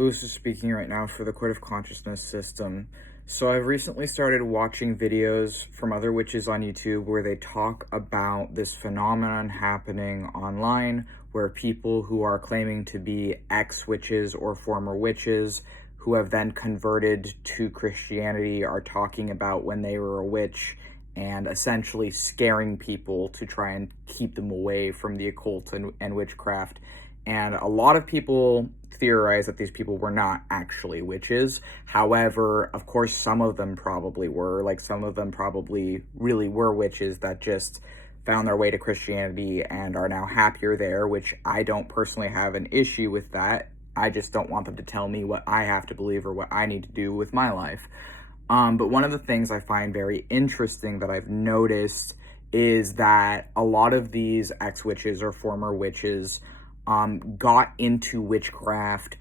Luise is speaking right now for the Court of Consciousness system. So I've recently started watching videos from other witches on YouTube where they talk about this phenomenon happening online where people who are claiming to be ex-witches or former witches who have then converted to Christianity are talking about when they were a witch and essentially scaring people to try and keep them away from the occult and witchcraft. And a lot of people theorize that these people were not actually witches. However, of course, some of them probably were. Like, some of them probably really were witches that just found their way to Christianity and are now happier there, which I don't personally have an issue with that. I just don't want them to tell me what I have to believe or what I need to do with my life. But one of the things I find very interesting that I've noticed is that a lot of these ex-witches or former witches got into witchcraft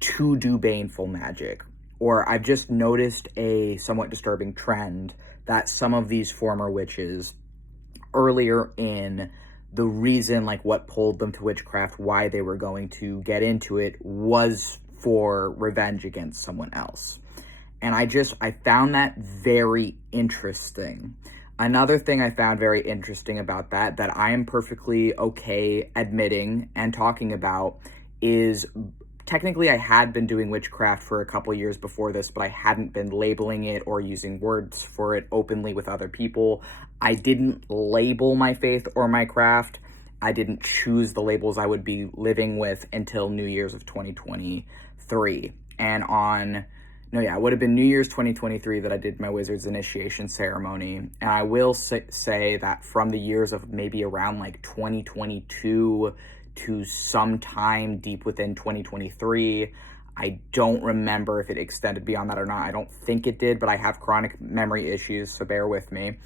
to do baneful magic. Or I've just noticed a somewhat disturbing trend that some of these former witches earlier in the reason, like what pulled them to witchcraft, why they were going to get into it, was for revenge against someone else. And I found that very interesting. Another thing I found very interesting about that I am perfectly okay admitting and talking about is technically I had been doing witchcraft for a couple years before this, but I hadn't been labeling it or using words for it openly with other people. I didn't label my faith or my craft. I didn't choose the labels I would be living with until New Year's of 2023. And it would have been New Year's 2023 that I did my wizard's initiation ceremony. And I will say that from the years of maybe around like 2022 to sometime deep within 2023, I don't remember if it extended beyond that or not. I don't think it did, but I have chronic memory issues, so bear with me.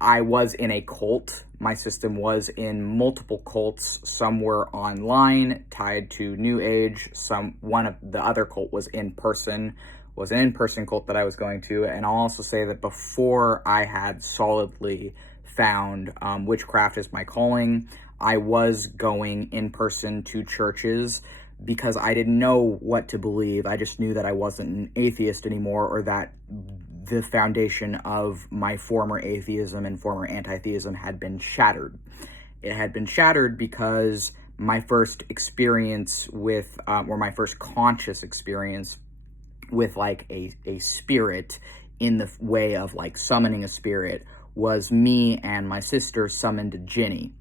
I was in a cult. My system was in multiple cults. Some were online, tied to New Age. One of the other cult was an in-person cult that I was going to. And I'll also say that before I had solidly found witchcraft as my calling, I was going in person to churches because I didn't know what to believe. I just knew that I wasn't an atheist anymore, or that the foundation of my former atheism and former anti-theism had been shattered. It had been shattered because my first experience with, or my first conscious experience with like a spirit in the way of like summoning a spirit was me and my sister summoned a Jinni.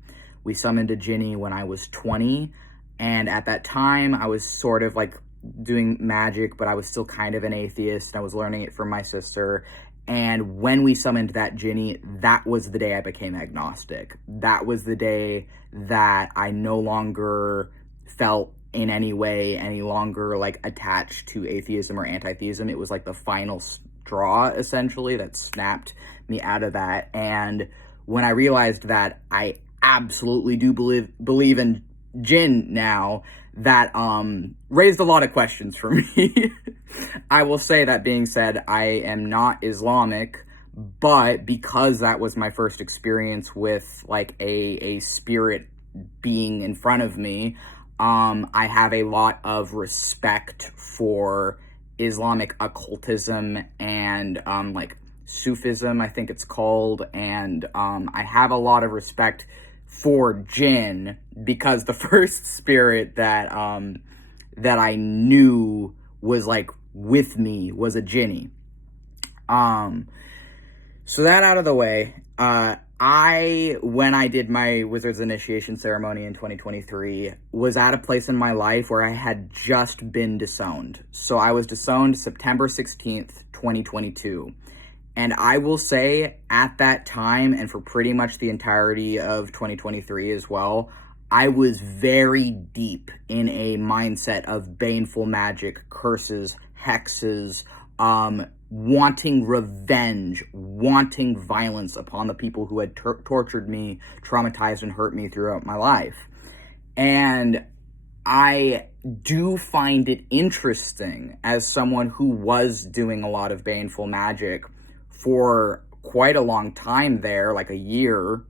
We summoned a Jinni when I was 20, and at that time I was sort of like doing magic, but I was still kind of an atheist, and I was learning it from my sister. And when we summoned that Jinni, that was the day I became agnostic. That was the day that I no longer felt in any way any longer like attached to atheism or anti-theism. It was like the final straw, essentially, that snapped me out of that. And when I realized that I absolutely do believe in Jinn now, that raised a lot of questions for me. I will say, that being said, I am not Islamic, but because that was my first experience with like a spirit being in front of me, I have a lot of respect for Islamic occultism and like Sufism, I think it's called, and I have a lot of respect for Jinn because the first spirit that I knew was like with me was a Jinni. So that out of the way, when I did my wizard's initiation ceremony in 2023, was at a place in my life where I had just been disowned. So I was disowned September 16th, 2022. And I will say, at that time, and for pretty much the entirety of 2023 as well, I was very deep in a mindset of baneful magic, curses, hexes, wanting revenge, wanting violence upon the people who had tortured me, traumatized, and hurt me throughout my life. And I do find it interesting, as someone who was doing a lot of baneful magic for quite a long time there, like a year,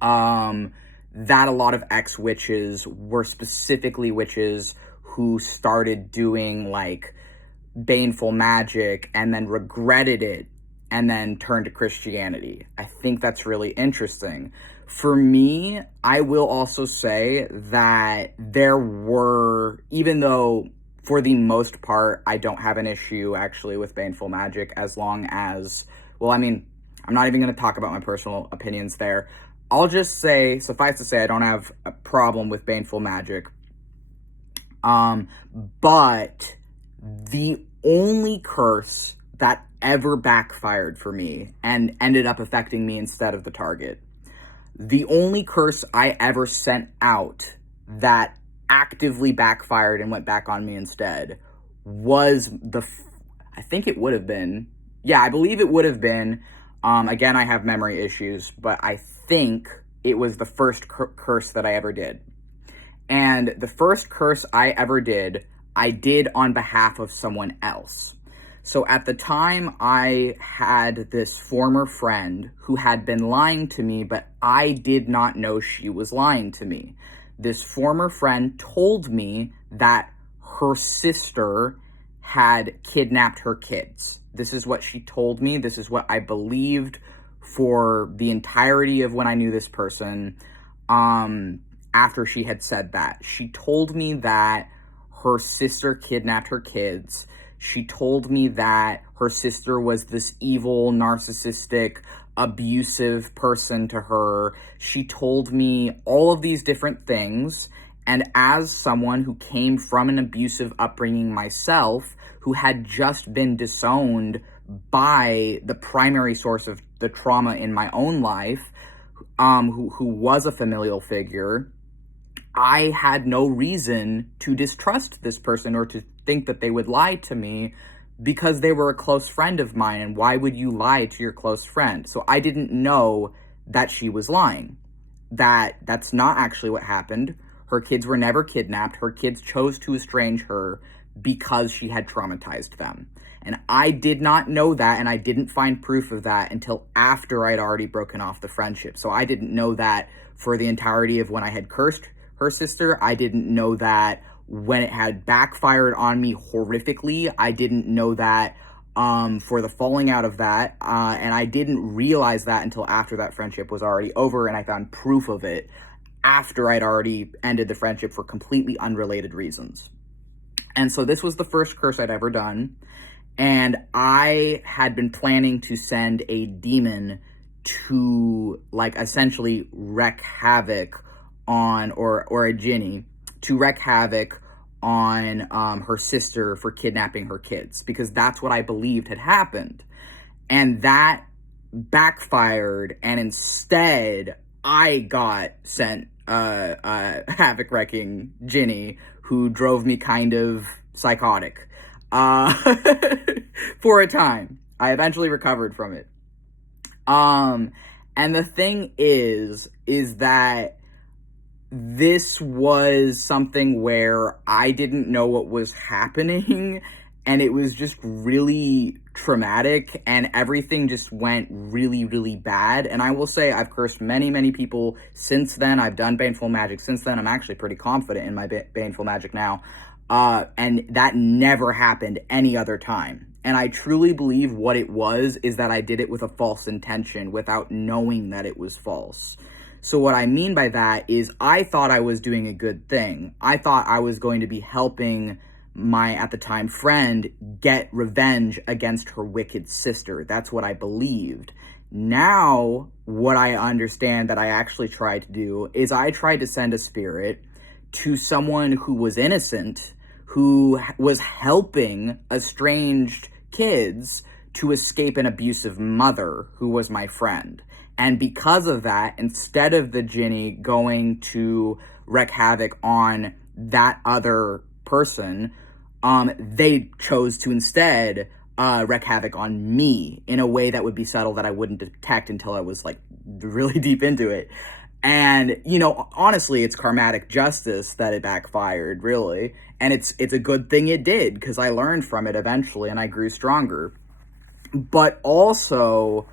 that a lot of ex-witches were specifically witches who started doing like baneful magic and then regretted it and then turned to Christianity. I think that's really interesting. For me, I will also say that there were, even though for the most part, I don't have an issue actually with baneful magic as long as, well, I mean, I'm not even going to talk about my personal opinions there. I'll just say, suffice to say, I don't have a problem with baneful magic. But the only curse that ever backfired for me and ended up affecting me instead of the target, the only curse I ever sent out that actively backfired and went back on me instead was I think it would have been, yeah, I believe it would have been, again, I have memory issues, but I think it was the first curse that I ever did. And the first curse I ever did, I did on behalf of someone else. So at the time, I had this former friend who had been lying to me, but I did not know she was lying to me. This former friend told me that her sister had kidnapped her kids. This is what she told me. This is what I believed for the entirety of when I knew this person. After she had said that, she told me that her sister kidnapped her kids. She told me that her sister was this evil, narcissistic, abusive person to her. She told me all of these different things. And as someone who came from an abusive upbringing myself, who had just been disowned by the primary source of the trauma in my own life, who was a familial figure, I had no reason to distrust this person or to think that they would lie to me because they were a close friend of mine. And why would you lie to your close friend? So I didn't know that she was lying. That's not actually what happened. Her kids were never kidnapped. Her kids chose to estrange her because she had traumatized them. And I did not know that, and I didn't find proof of that until after I'd already broken off the friendship. So I didn't know that for the entirety of when I had cursed her sister. I didn't know that when it had backfired on me horrifically. I didn't know that for the falling out of that. And I didn't realize that until after that friendship was already over and I found proof of it after I'd already ended the friendship for completely unrelated reasons. And so this was the first curse I'd ever done. And I had been planning to send a demon to, like, essentially wreak havoc on, or a Ginny, to wreak havoc on her sister for kidnapping her kids, because that's what I believed had happened. And that backfired, and instead I got sent havoc-wrecking Ginny, who drove me kind of psychotic for a time. I eventually recovered from it. And the thing is that this was something where I didn't know what was happening, and it was just really traumatic, and everything just went really, really bad. And I will say I've cursed many, many people since then. I've done baneful magic since then. I'm actually pretty confident in my baneful magic now. And that never happened any other time. And I truly believe what it was is that I did it with a false intention without knowing that it was false. So what I mean by that is I thought I was doing a good thing. I thought I was going to be helping my, at the time, friend get revenge against her wicked sister. That's what I believed. Now, what I understand that I actually tried to do is I tried to send a spirit to someone who was innocent, who was helping estranged kids to escape an abusive mother who was my friend. And because of that, instead of the Ginny going to wreak havoc on that other person, they chose to instead wreak havoc on me in a way that would be subtle, that I wouldn't detect until I was like really deep into it. And, you know, honestly, it's karmatic justice that it backfired, really. And it's a good thing it did, because I learned from it eventually and I grew stronger. But also,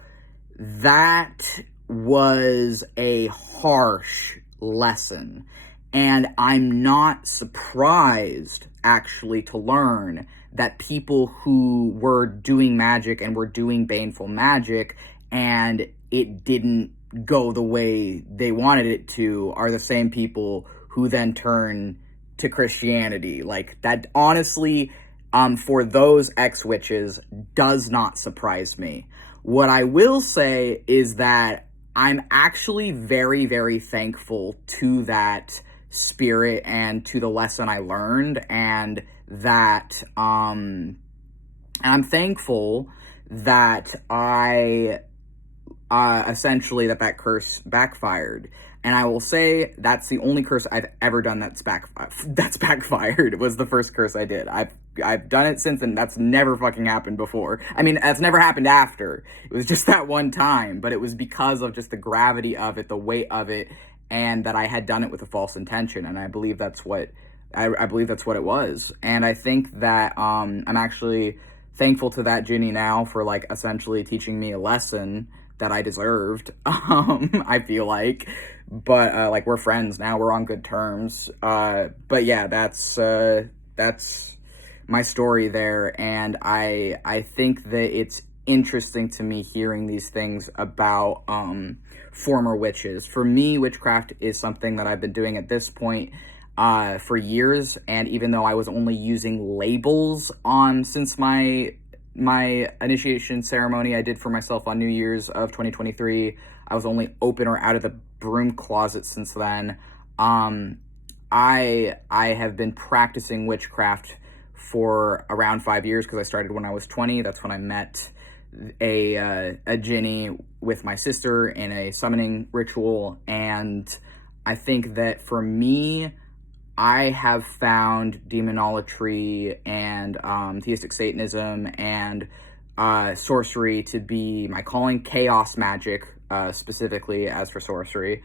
that was a harsh lesson. And I'm not surprised, actually, to learn that people who were doing magic and were doing baneful magic and it didn't go the way they wanted it to are the same people who then turn to Christianity. Like, that, honestly, for those ex-witches, does not surprise me. What I will say is that I'm actually very, very thankful to that spirit and to the lesson I learned, and that and I'm thankful that I essentially that curse backfired. And I will say that's the only curse I've ever done that's backfired. It was the first curse I did. I've done it since, and that's never fucking happened before. I mean, that's never happened after. It was just that one time, but it was because of just the gravity of it, the weight of it, and that I had done it with a false intention. And I believe that's what I believe that's what it was. And I think that I'm actually thankful to that Ginny now for, like, essentially teaching me a lesson that I deserved. I feel like, but like, we're friends now, we're on good terms. But yeah, that's my story there, and I think that it's interesting to me hearing these things about former witches. For me, witchcraft is something that I've been doing at this point for years, and even though I was only using labels since my initiation ceremony I did for myself on New Year's of 2023, I was only open or out of the broom closet since then. I have been practicing witchcraft for around 5 years, because I started when I was 20. That's when I met a Ginny with my sister in a summoning ritual, and I think that for me, I have found demonolatry and theistic Satanism and sorcery to be my calling. Chaos magic, specifically, as for sorcery.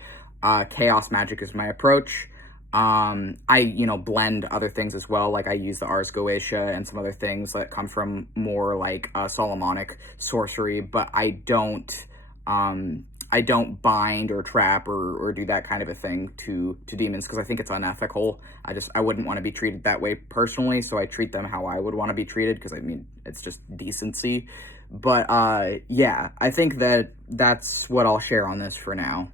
Chaos magic is my approach. I blend other things as well. Like, I use the Ars Goetia and some other things that come from more like Solomonic sorcery, but I don't bind or trap or do that kind of a thing to demons, because I think it's unethical. I wouldn't want to be treated that way personally, so I treat them how I would want to be treated, because I mean, it's just decency. But yeah, I think that's what I'll share on this for now.